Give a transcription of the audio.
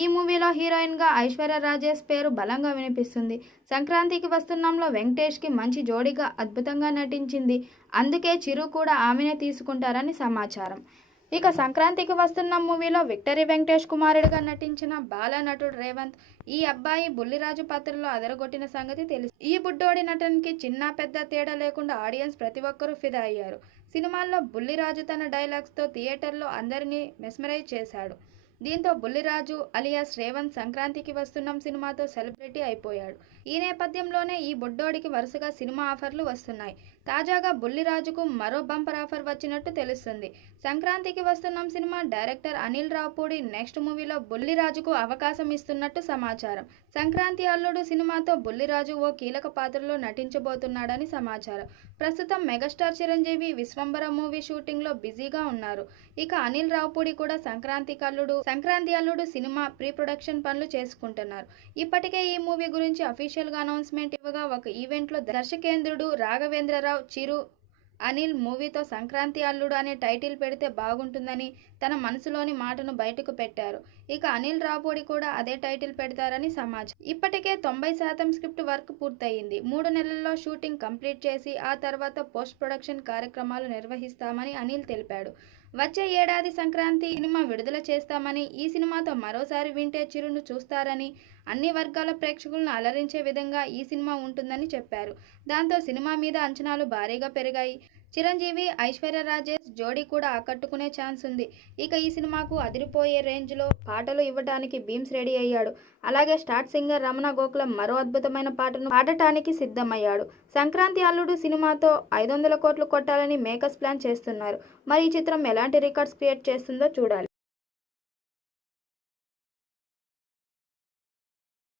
ఈ మూవీలో హీరోయిన్గా ఐశ్వర్య రాజేష్ పేరు బలంగా వినిపిస్తుంది. సంక్రాంతికి వస్తున్నాంలో వెంకటేష్కి మంచి జోడీగా అద్భుతంగా నటించింది. అందుకే చిరు కూడా ఆమెనే తీసుకుంటారని సమాచారం. ఇక సంక్రాంతికి వస్తున్న మూవీలో విక్టరీ వెంకటేష్ కుమారుడిగా నటించిన బాల నటుడు రేవంత్. ఈ అబ్బాయి బుల్లిరాజు పాత్రలో అదరగొట్టిన సంగతి తెలుసు. ఈ బుడ్డోడి నటనకి చిన్న పెద్ద తేడా లేకుండా ఆడియన్స్ ప్రతి ఒక్కరూ ఫిదా అయ్యారు. సినిమాల్లో బుల్లిరాజు తన డైలాగ్స్తో థియేటర్లో అందరినీ మెస్మరైజ్ చేశాడు. దీంతో బుల్లిరాజు అలియాస్ రేవంత్ సంక్రాంతికి వస్తున్నాం సినిమాతో సెలబ్రిటీ అయిపోయాడు. ఈ నేపథ్యంలోనే ఈ బుడ్డోడికి వరుసగా సినిమా ఆఫర్లు వస్తున్నాయి. తాజాగా బుల్లిరాజుకు మరో బంపర్ ఆఫర్ వచ్చినట్టు తెలుస్తుంది. సంక్రాంతికి వస్తున్నాం cinema director Anil Ravipudi next మూవీలో బుల్లిరాజుకు అవకాశం ఇస్తున్నట్టు సమాచారం. సంక్రాంతి అల్లుడు సినిమాతో బుల్లిరాజు ఓ కీలక పాత్రలో నటించబోతున్నాడని సమాచారం. ప్రస్తుతం megastar Chiranjeevi Vishwambhara movie shooting లో బిజీగా ఉన్నారు. ఇక అనిల్ రావుపూడి కూడా సంక్రాంతి అల్లుడు సినిమా ప్రీ ప్రొడక్షన్ పనులు చేసుకుంటున్నారు. ఇప్పటికే ఈ మూవీ గురించి అఫీషియల్ గా అనౌన్స్మెంట్ ఇవ్వగా ఒక ఈవెంట్ లో దర్శకేంద్రుడు రాఘవేంద్రరావు చిరు అనిల్ మూవీతో సంక్రాంతి అల్లుడు అనే టైటిల్ పెడితే బాగుంటుందని తన మనసులోని మాటను బయటకు పెట్టారు. ఇక అనిల్ రావుపూడి కూడా అదే టైటిల్ పెడతారని సమాచారం. ఇప్పటికే 90% స్క్రిప్ట్ వర్క్ పూర్తయింది. 3 నెలల్లో షూటింగ్ కంప్లీట్ చేసి ఆ తర్వాత పోస్ట్ ప్రొడక్షన్ కార్యక్రమాలు నిర్వహిస్తామని అనిల్ తెలిపాడు. వచ్చే ఏడాది సంక్రాంతి సినిమా విడుదల చేస్తామని, ఈ సినిమాతో మరోసారి వింటేజ్ చిరును చూస్తారని, అన్ని వర్గాల ప్రేక్షకులను అలరించే విధంగా ఈ సినిమా ఉంటుందని చెప్పారు. దాంతో సినిమా మీద అంచనాలు భారీగా పెరిగాయి. చిరంజీవి ఐశ్వర్య రాజేష్ జోడీ కూడా ఆకట్టుకునే ఛాన్స్ ఉంది. ఇక ఈ సినిమాకు అదిరిపోయే రేంజ్లో పాటలు ఇవ్వడానికి బీమ్స్ రెడీ అయ్యాడు. అలాగే స్టార్ సింగర్ రమణ గోకులం మరో అద్భుతమైన పాటను పాడటానికి సిద్ధమయ్యాడు. సంక్రాంతి అల్లుడు సినిమాతో 500 కోట్లు కొట్టాలని మేకర్స్ ప్లాన్ చేస్తున్నారు. మరి ఈ చిత్రం ఎలాంటి రికార్డ్స్ క్రియేట్ చేస్తుందో చూడాలి.